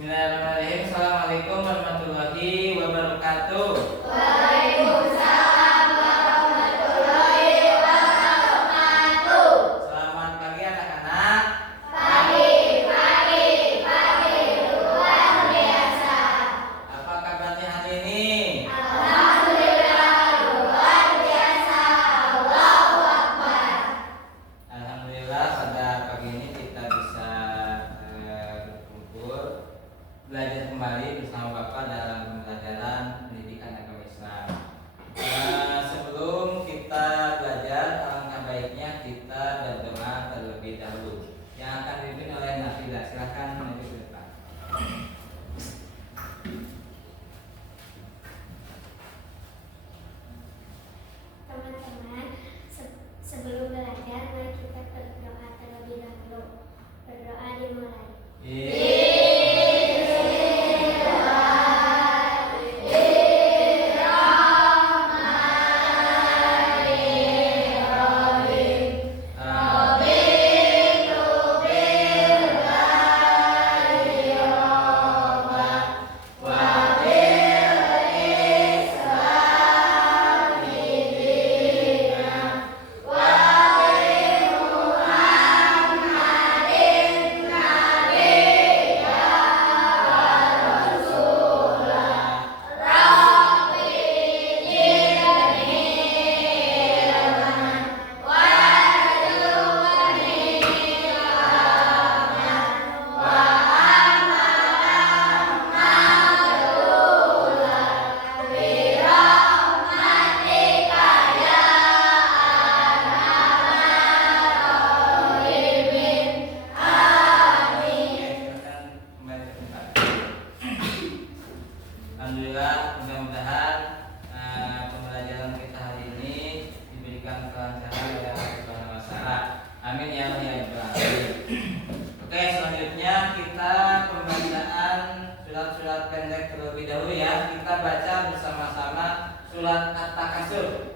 Bismillahirrahmanirrahim. Assalamualaikum warahmatullahi wabarakatuh. Waalaikumsalam warahmatullahi wabarakatuh. Selamat pagi anak-anak. Pagi luar biasa. Apa kabarnya hari ini? Alhamdulillah luar biasa. Allahu Akbar. Alhamdulillah pada pagi ini kita bisa berkumpul belajar kembali bersama Bapak dalam pembelajaran pendidikan agama Islam. Sebelum kita belajar, alangkah baiknya kita berdoa terlebih dahulu. Yang akan dipimpin oleh Nafilah. Silakan maju ke depan. Teman-teman, sebelum belajar mari kita berdoa terlebih dahulu. Berdoa dimulai. Alhamdulillah, mudah-mudahan pembelajaran kita hari ini diberikan kelancaran oleh Allah Subhanahu wa Ta'ala. Amin ya Allah ya Rabbal alamin. Oke, selanjutnya kita pembacaan surat-surat pendek terlebih dahulu ya. Kita baca bersama-sama surat At-Takasur.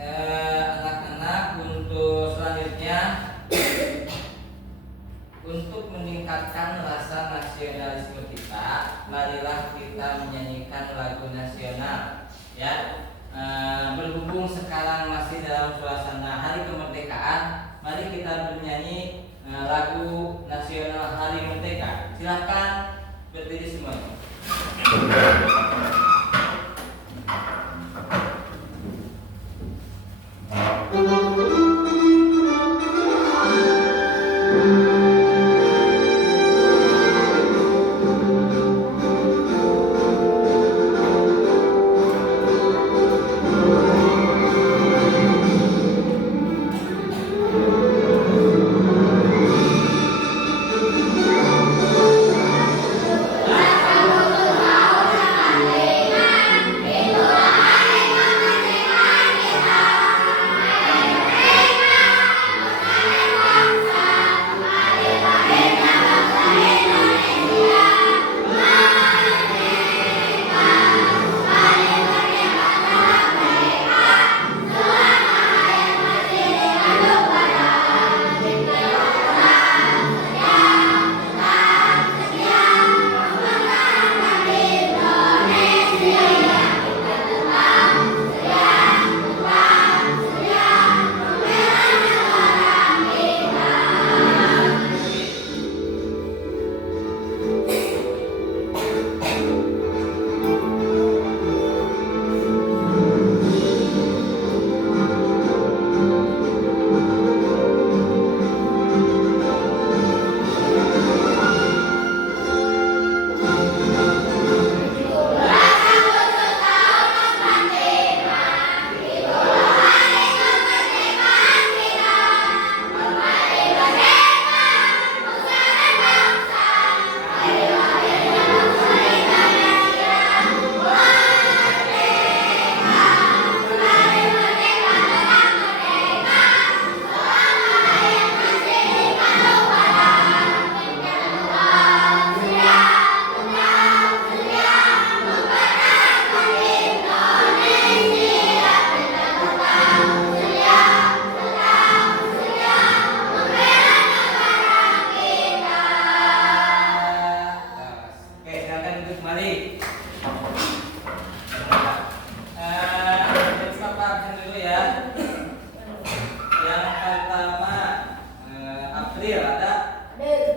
Anak-anak, untuk selanjutnya, untuk meningkatkan rasa nasionalisme kita, marilah kita menyanyikan lagu nasional. Ya, berhubung sekarang masih dalam suasana Hari Kemerdekaan, mari kita bernyanyi lagu nasional Hari Merdeka. Silakan berdiri semuanya. Alhamdulillah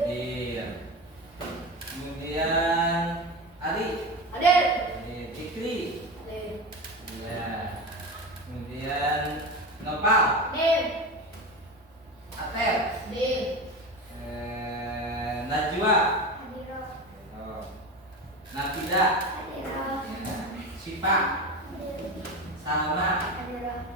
Hadir. Kemudian Ali. Hadir. Hadir. Fikri. Hadir. Ya. Kemudian Nopal. Hadir. Ater. Hadir. Najwa. Hadiroh. Oh. Nafida. Hadiroh. Syifa. Hadiroh. Salma. Hadiroh.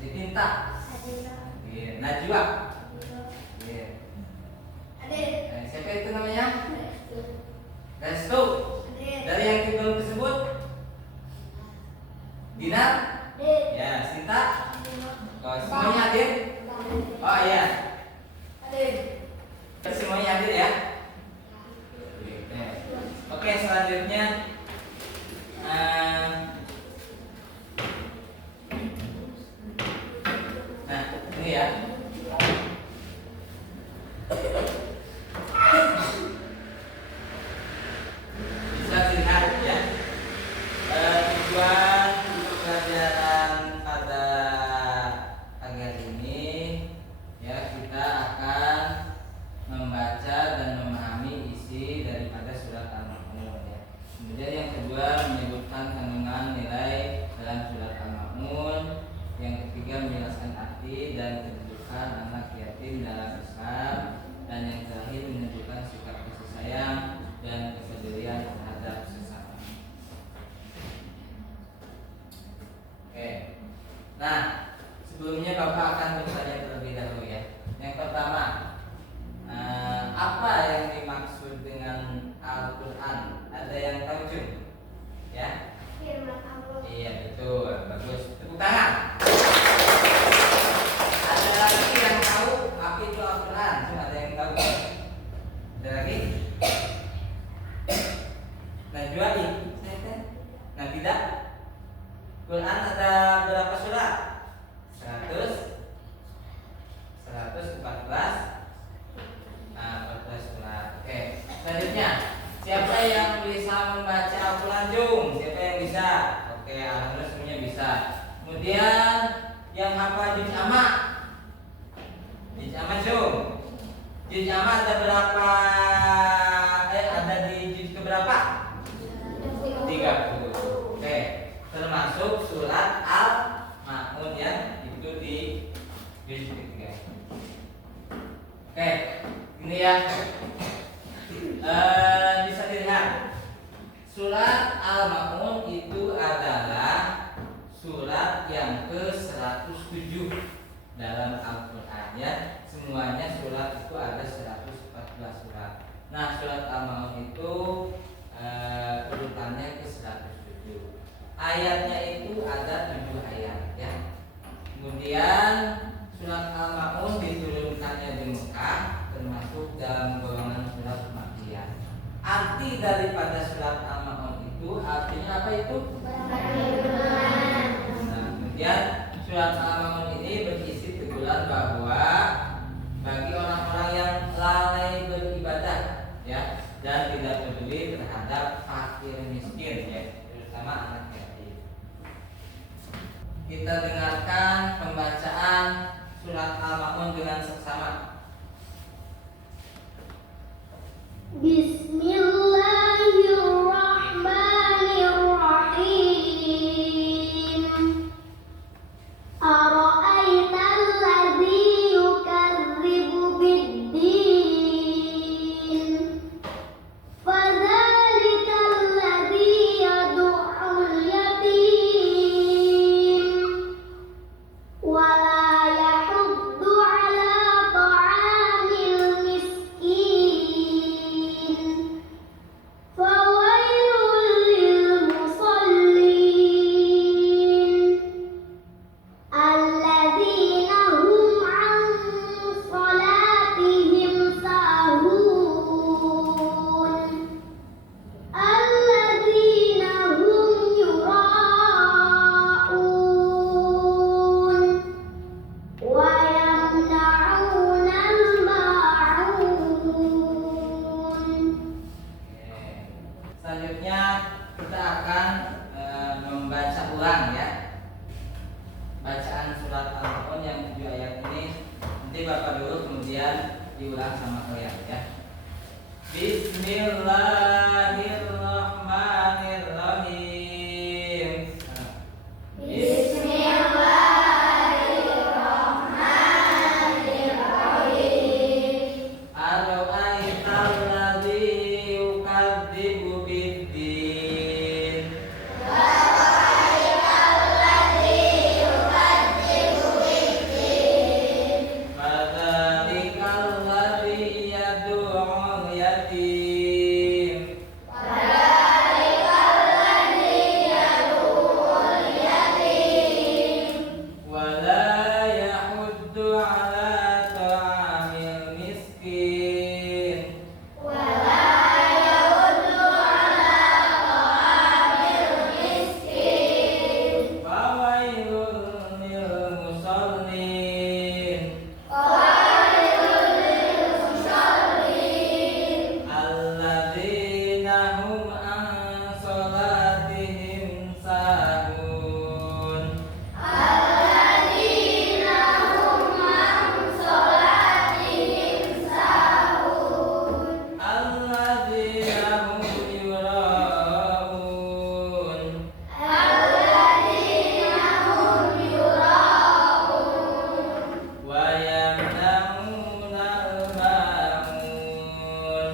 Ditinta. Hadiroh. Iya. Najwa. Hadiroh. Iya. Hadir. Siapa itu namanya? Hadir. Restu. Dari yang belum tersebut. Dinar. Hadir. Ya. Sinta. Hadiroh. Oh, semuanya hadir. Oh iya. Hadir. Semuanya hadir ya. Oke, selanjutnya nah ini ya. Bisa dilihat ya. Tujuan untuk pelajaran pada pagi hari ini ya, kita akan membaca dan memahami isi daripada surat Al-Ma'un ya. Kemudian yang kedua menyebutkan kandungan nilai dalam surat Al-Ma'un. Yang ketiga menjelaskan arti dan kedudukan anak yatim dalam Islam. Dan yang terakhir menunjukkan sikap kasih sayang dan kepedulian terhadap sesama. Oke. Nah, sebelumnya Bapak akan bertanya terlebih dahulu ya. Yang pertama, apa yang dimaksud dengan Al-Quran? Ada yang tahu Jun? Ya? Firman Allah. Iya betul, bagus. Tepuk tangan. Ada lagi yang tahu apa itu Al-Quran? Jun, ada yang tahu? Ada lagi? Najwa nih? Nah tidak? Quran ada berapa surat? 114. Nah, 14 surat. Oke. Selanjutnya, siapa yang bisa membaca Al-Quran Jung? Siapa yang bisa? Oke, alhamdulillah semuanya bisa. Kemudian yang hafal juz amma? Juz amma Jung. Juz amma ada berapa? Ada di juz keberapa? 30. Oke. Termasuk surat Al-Ma'un ya, itu di juz ketiga. Oke, ini ya. Bisa dilihat surat Al-Ma'un itu adalah surat yang ke-107 dalam Al-Quran ya. Semuanya surat itu ada 114 surat. Nah, surat Al-Ma'un itu urutannya ke-107. Ayatnya itu ada 7 ayat ya. Kemudian surat Al-Ma'un diturunkannya di Mekah, termasuk dalam golongan surat Makkiyah. Arti daripada surat Al-Ma'un itu artinya apa itu? Nah, kemudian surat Al-Ma'un ini berisi teguran bahwa bagi orang-orang yang lalai beribadah ya, dan tidak peduli terhadap fakir miskin ya, terutama anak yatim. Kita dengarkan pembacaan surat Al-Ma'un dengan seksama. Bismillahirrahmanirrahim. Ara'aital ladzi yukadzibu bid-din. Fadzalikal ladzi yad'ul yatim wa la yahuddu 'ala ta'am diulang sama kalian ya. Bismillahirrahmanirrahim. Ara'aital ladzi yukadzibu biddin. Fadzalikal ladzi yad'ul yatim. Wala yahuddu ala ta'amil miskin. Fawailul lil musallin. Alladzina hum an salatihim sahun. Alladzina hum yura'un. Wa yamna'unal ma'un.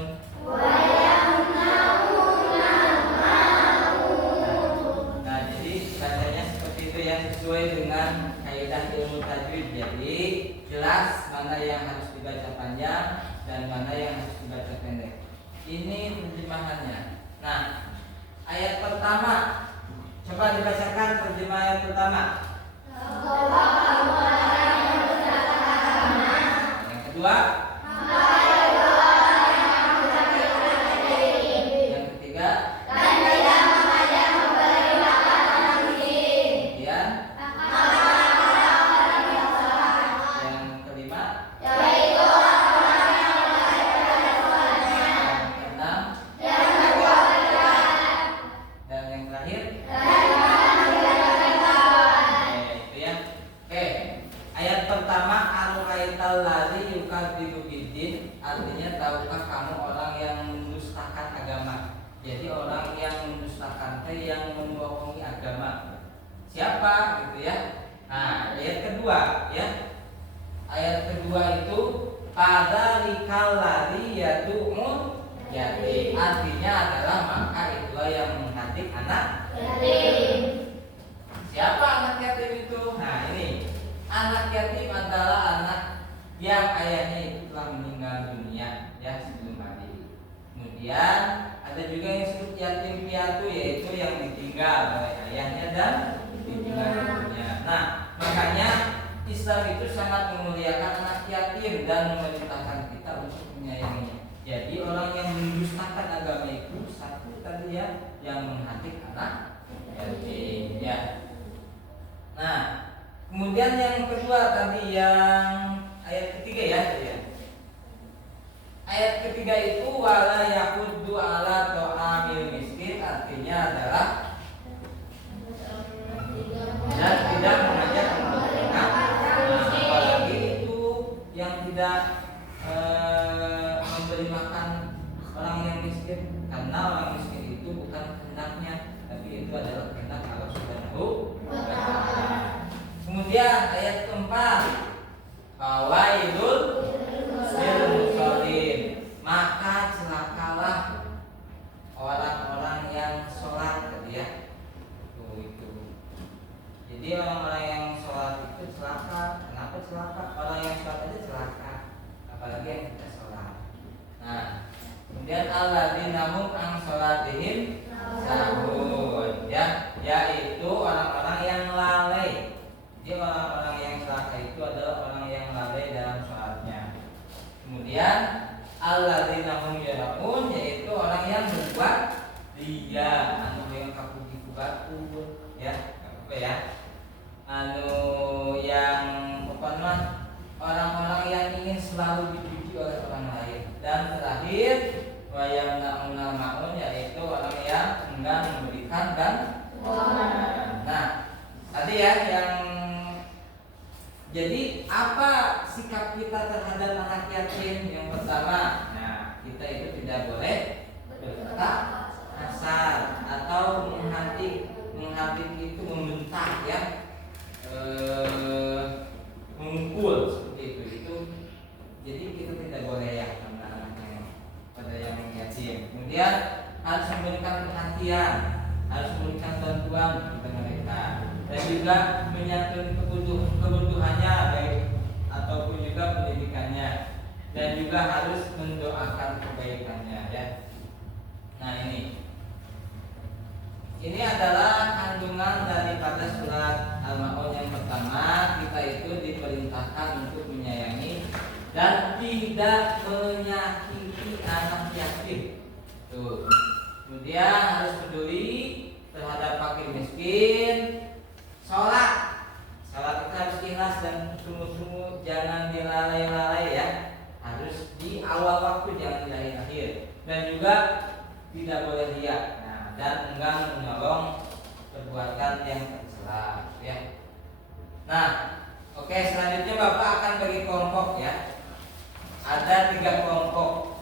Nah, jadi bacanya seperti itu ya, sesuai dengan kaidah ilmu tajwid. Jadi jelas mana yang harus dibaca panjang dan mana yang harus dibaca pendek. Ini terjemahannya. Nah, ayat pertama coba dibacakan terjemahan ayat pertama. Yang kedua, yang ketiga, kemudian yang kelima, yang keenam, dan yang terakhir. Itu ya. Oke. Ayat pertama, ara'aital ladzi yukadzibu biddin, artinya tahukah kamu orang yang mendustakan agama. Jadi orang yang mendustakan yang membohongi agama. Siapa gitu ya? Nah, ayat kedua ya. Ayat kedua itu fadzalikal ladzi yad'ul yatim. Artinya adalah maka itulah yang menghadik anak yatim. Siapa anak yatim itu? Nah, ini anak yatim adalah anak yang ayahnya itu telah meninggal dunia ya sebelum mati. Kemudian ada juga yang disebut yatim piatu, yaitu yang ditinggal oleh ayahnya dan ditinggal di dunia. Nah, makanya Islam itu sangat memuliakan anak yatim dan memerintahkan kita untuk menyayanginya. Jadi orang yang mendustakan agama itu satu tadi ya, yang menghadik anak yatim ya. Nah, kemudian yang kedua tadi yang ayat ketiga ya. Ayat ketiga itu wala yaquddu ala ta'amil miskin, artinya adalah dan tidak mengajak untuk makan. Nah, apalagi itu yang tidak memberi makan orang yang miskin, karena orang miskin itu bukan kehendaknya, tapi itu adalah kehendak Allah Subhanahu wa Ta'ala. Kemudian ayat keempat, fawailul lil musallin, maka celakalah orang-orang yang sholat tadi ya. Itu. Jadi orang-orang yang sholat itu celaka. Kenapa celaka? Orang yang sholat aja celaka, apalagi yang tidak sholat. Nah, kemudian alladzina hum an sholatihim sahun ya, yaitu orang-orang yang lalai. Jadi orang-orang yang celaka itu adalah orang yang lalai dalam sholatnya. Kemudian alladzina hum yura'un, yaitu orang yang berbuat ria, anu yang kapugi-pugaku ya, apa ya? Anu yang pokoknya orang-orang yang ingin selalu dipuji oleh orang lain. Dan terakhir wayamna'unal ma'un, yaitu orang yang enggan memberikan dan nah, tadi ya yang Jadi apa sikap kita terhadap anak yatim? Yang pertama, nah kita itu tidak boleh berkata kasar atau menghantik itu membentak ya, memukul seperti itu. Jadi kita tidak boleh ya sama anak pada yang yatim. Kemudian harus memberikan perhatian, harus memberikan bantuan kepada mereka, dan juga menyantuni kebutuhannya baik ataupun juga pendidikannya, dan juga harus mendoakan kebaikannya ya. Nah ini adalah kandungan daripada surat Al-Maun yang pertama. Kita itu diperintahkan untuk menyayangi dan tidak menyakiti anak yatim. Tuh. Kemudian harus peduli terhadap fakir miskin. Sholat kita harus ikhlas dan sungguh-sungguh, jangan dilalai-lalai ya. Harus di awal waktu, jangan di akhir-akhir. Dan juga tidak boleh riya. Nah, dan enggan menyolong perbuatan yang tercela ya. Nah, oke, selanjutnya Bapak akan bagi kelompok ya. Ada 3 kelompok.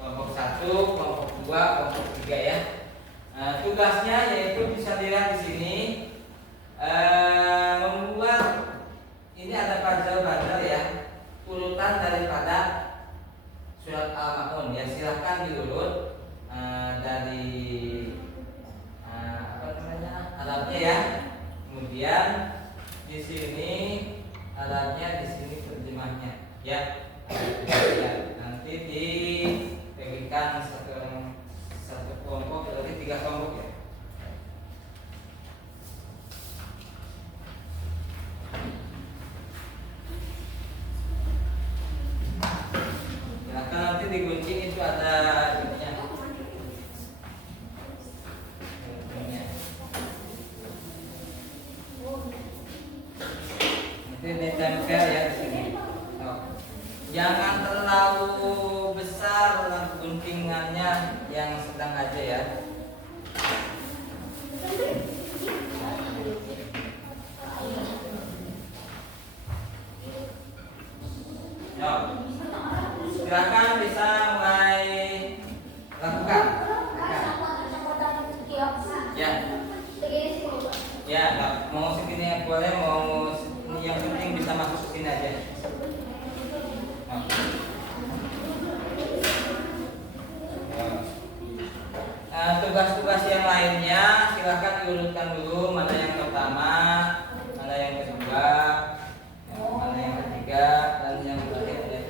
Kelompok 1, kelompok 2, kelompok 3 ya. Nah, tugasnya yaitu bisa dilihat di sini, membuat ini ada puzzle ya, urutan daripada surat Al-Maun ya. Silahkan diurut dari alatnya ya. Kemudian di sini alatnya, di sini terjemahnya ya. Nanti dibagikan satu kelompok, berarti 3 kelompok ya. Silakan nanti digunting, itu ada ininya. Nanti ditempel ya di sini. Jangan terlalu besar guntingannya, yang sedang aja ya. Silakan bisa mulai lakukan. Ya. Ya, mau segini boleh, mau yang penting bisa masuk ke sini aja. Tugas-tugas yang lainnya silahkan diurutkan dulu, mana yang pertama, mana yang kedua, mana yang ketiga, dan yang terakhir ya.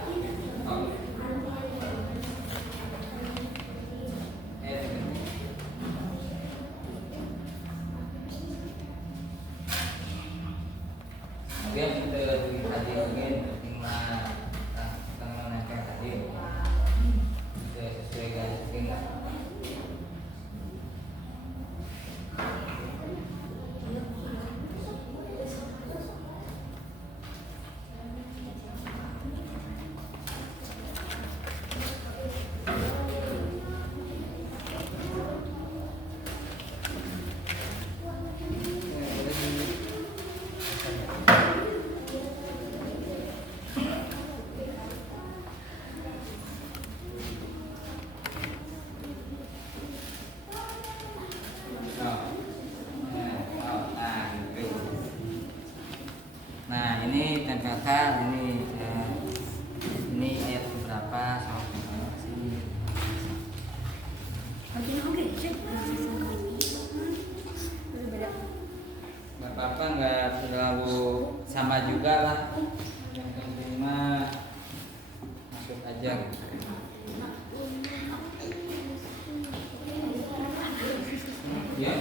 Kemudian kita tadi mungkin tinggal menempel tadi sesuai garis tinggal. Nah ini tempelkan ini ayat berapa sama sini. Nggak apa-apa, nggak terlalu sama juga lah. Yang penting mah masuk aja. Ya.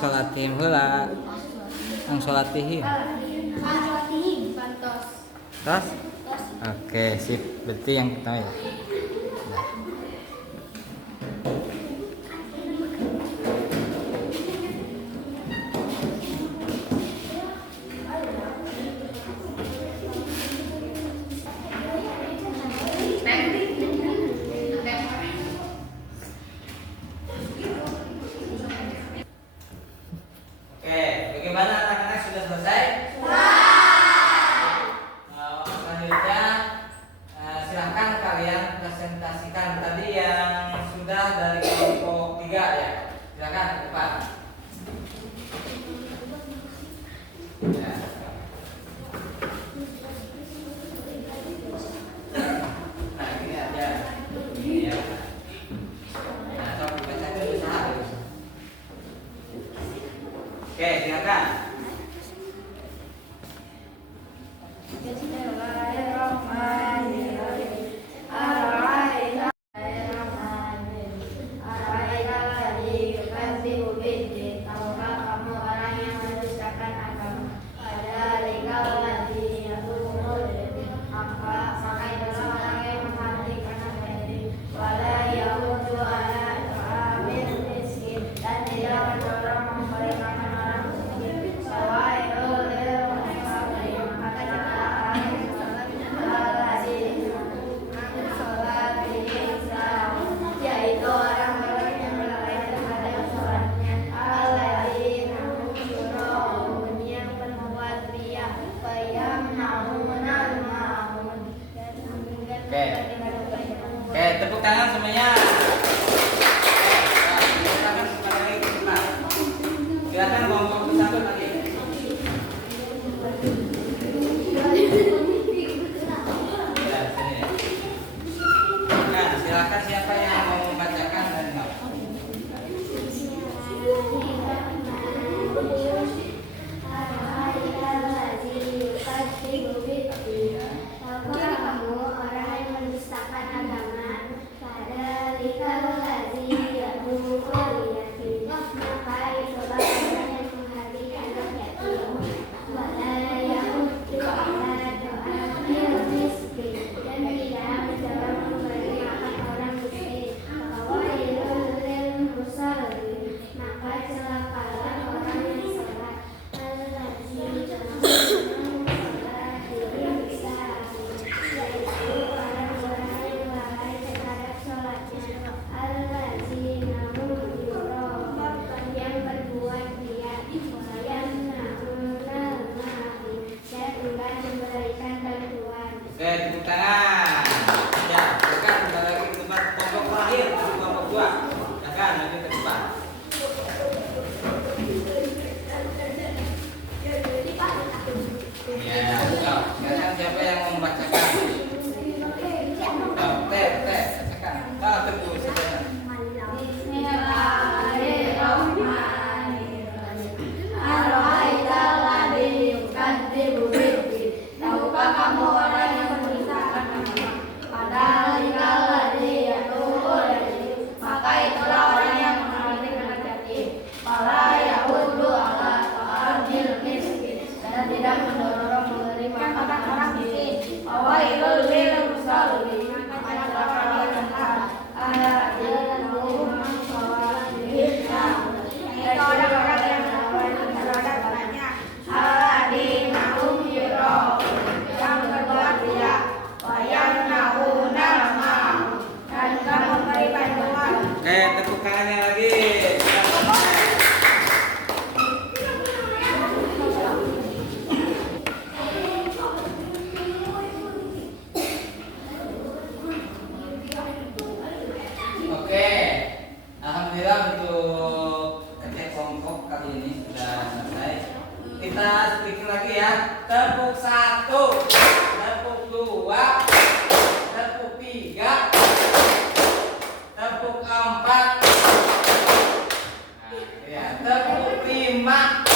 sholatihim heula. Ang sholatihim. Al-Fatihim. Bantos. Terus? Tos. Oke, sip. Berarti yang pertama ya. Oke, bagaimana anak-anak sudah selesai? Selanjutnya silahkan kalian presentasikan tadi yang sudah dari kelompok 3 ya. Silahkan ke depan. Ya. Nah ini aja. Ini ya. Nah, coba dibacakan usaha. Oke, silakan. Oke, tepuk tangan semuanya. Silakan kembali ke depan. Silakan kelompok satu lagi. Ya, sini. Nah, silakan siapa yang mau membacakan dan mau. Tahukah kamu orang yang mendustakan agama? Fadzalikal ladzi yad'u al-yatim. Maka itulah orang yang menghardikan anak yatim. Wala ya'uddu ala du'ail miskin. Dan tidak mencoba memberi makan orang miskin. Fawailul lil musallin. Maka celakalah orang yang salat. Alladzina hum yang berbuat riya dan enggan memberikan bantuan. Oke, tepuk tangan. Ya, silakan kembali lagi ke tempat kelompok terakhir, kelompok 2. Silakan lanjut ke depan. Ya, silakan siapa yang mau membacakan? Bacakan. Tunggu sebentar. Tahukah kamu orang yang mendustakan agama? Fadzalikal ladzi yad'u al-yatim. Maka itulah orang yang menghardikan anak yatim. Wala ya'uddu ala ta'amil miskin. Dan tidak mendorong memberi makan orang miskin. Fawailul lil musallin. Maka celakalah orang alladzina hum an shalatihim sahun. Yaitu orang-orang yang melakukan terhadap anaknya. Alladzina hum yura'un. Yang berbuat riya. Wa yamna'una al-ma'un. Dan enggan memberi bantuan. Oke, tepuk tangannya lagi. Oke, alhamdulillah untuk kerja kelompok kali ini sudah selesai. Kita sedikit lagi ya. Tepuk 1, tepuk 2, tepuk 3, tepuk 4, ya, tepuk 5,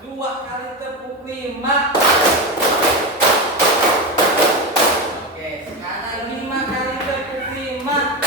2 kali tepuk 5. Oke, sekarang 5 kali tepuk 5.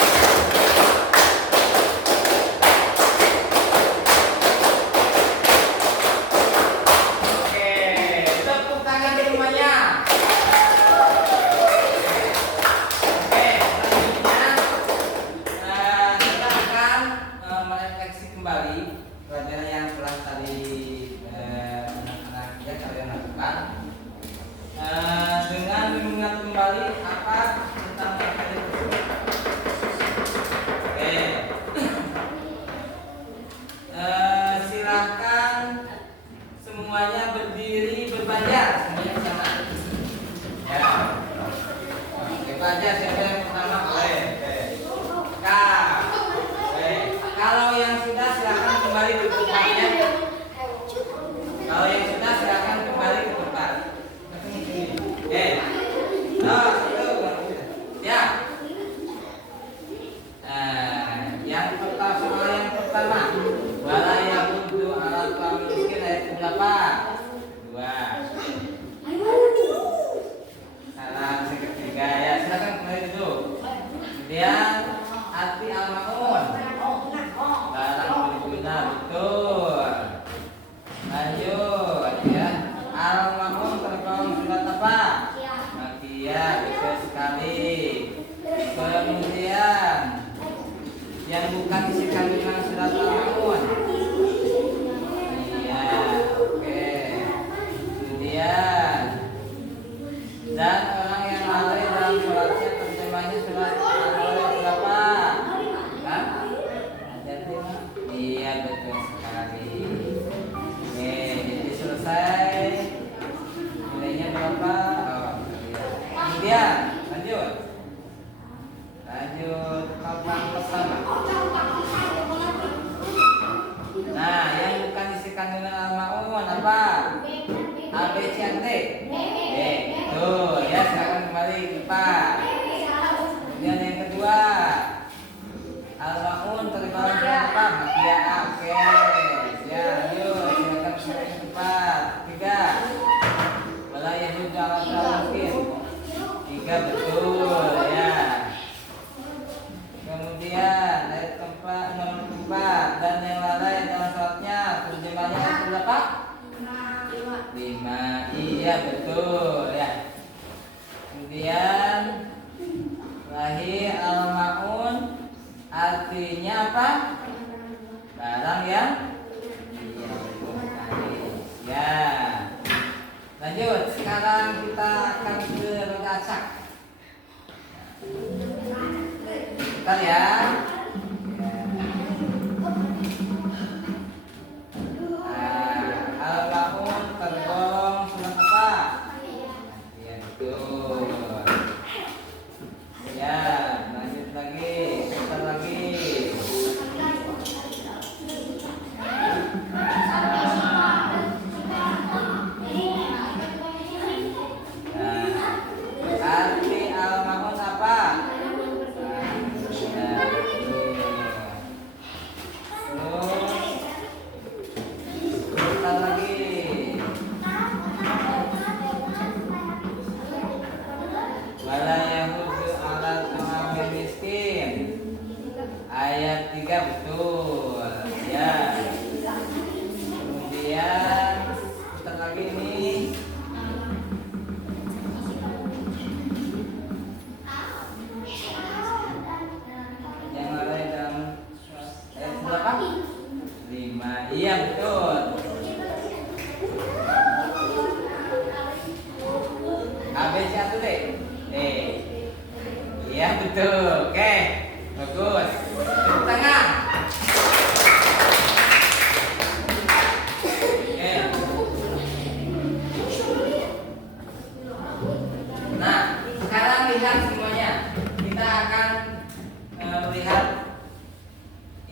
Kemudian arti al-ma'un. Barang berguna, betul. Lanjut ya. Al-ma'un tergolong surat apa? Makiyah, betul sekali. Kemudian yang bukan isi kandungan surat al-ma'un. Iya, oke. Kemudian dan orang yang lalai dalam sholatnya terjemahnya surat al-mulk berapa? Hah? Iya, betul sekali. Oke, jadi selesai. Nilainya berapa? Oh, kemudian lanjut papan pertama. Nah, yang bukan isi kandungan al-ma'un apa? A, B, C, D. B, tuh ya, silakan kembali ke depan. Kemudian yang kedua, al-ma'un tergolong apa? Makiyah. Oke, ya, yuk silakan kembali ke depan. Tiga, wala yahudu ala mungkin. Tiga, betul ya. Kemudian ayat nomor 4, dan yang lalai dalam sholatnya terjemahnya ayat berapa? 5. Iya, betul ya. Kemudian lahir al-ma'un artinya apa? Barang yang iya, betul sekali. Ya. Lanjut, sekarang kita akan ke roda acak. Bentar ya. Al-ma'un tergolong surat apa? Ya, betul. Ya, lanjut lagi, putar lagi. Arti al-ma'un apa? Ayat 3 betul ya. Kemudian kita lagi nih. Yang ada dalam ayat berapa? 5. Iya, betul. A, B, C, atau D? D. Iya, betul. Oke, bagus. Tepuk tangan. Oke. Nah, sekarang lihat semuanya. Kita akan melihat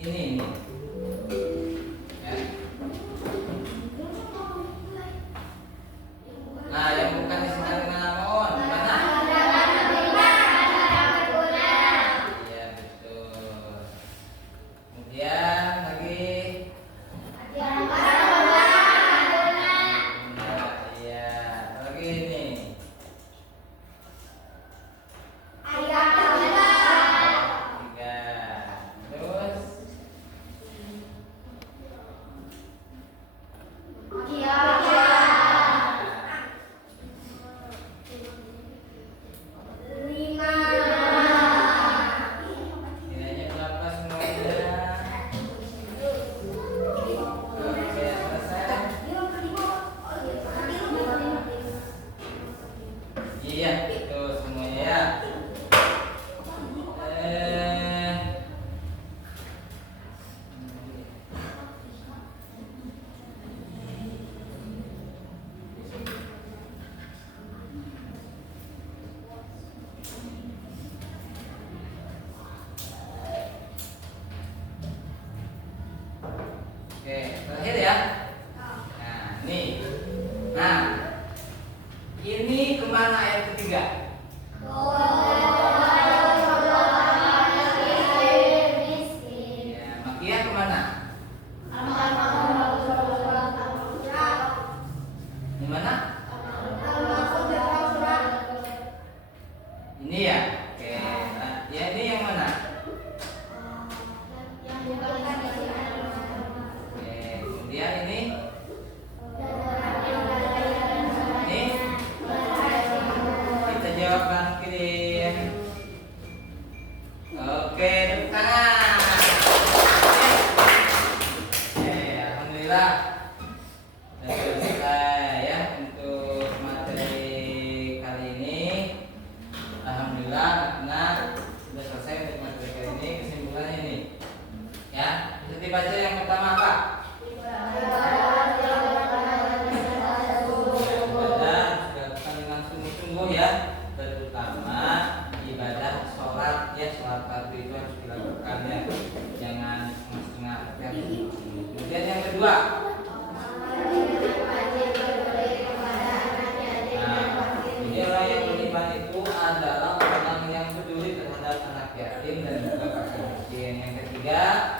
ini. Ya. Nah, yang bukan disebut dengan al-ma'un, mana? Iya, betul. dibaca yang pertama apa? Ibadah dilakukan dengan sungguh-sungguh ya, terutama ibadah sholat ya, sholat fardu itu harus dilakukan ya, jangan setengah-setengah ya. Kemudian yang kedua, jadi orang yang beriman itu adalah orang yang peduli terhadap anak yatim dan juga fakir miskin. Yang ketiga,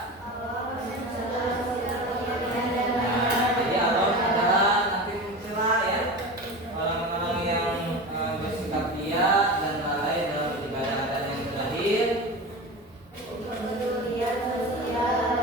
jadi Allah adalah nanti mencela ya orang-orang yang bersikap liar dan lalai dalam beribadah dan yang terakhir, kemudian sosial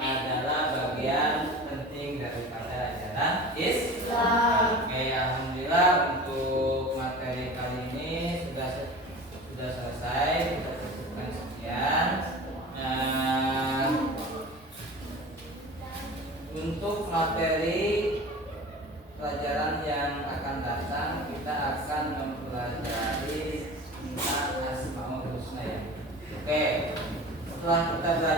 adalah bagian penting daripada ajaran Islam. Oke, alhamdulillah untuk materi kali ini sudah selesai, kita cukupkan sekian. Untuk materi pelajaran yang akan datang kita akan mempelajari tentang Asmaul Husna ya. Oke, setelah kita belajar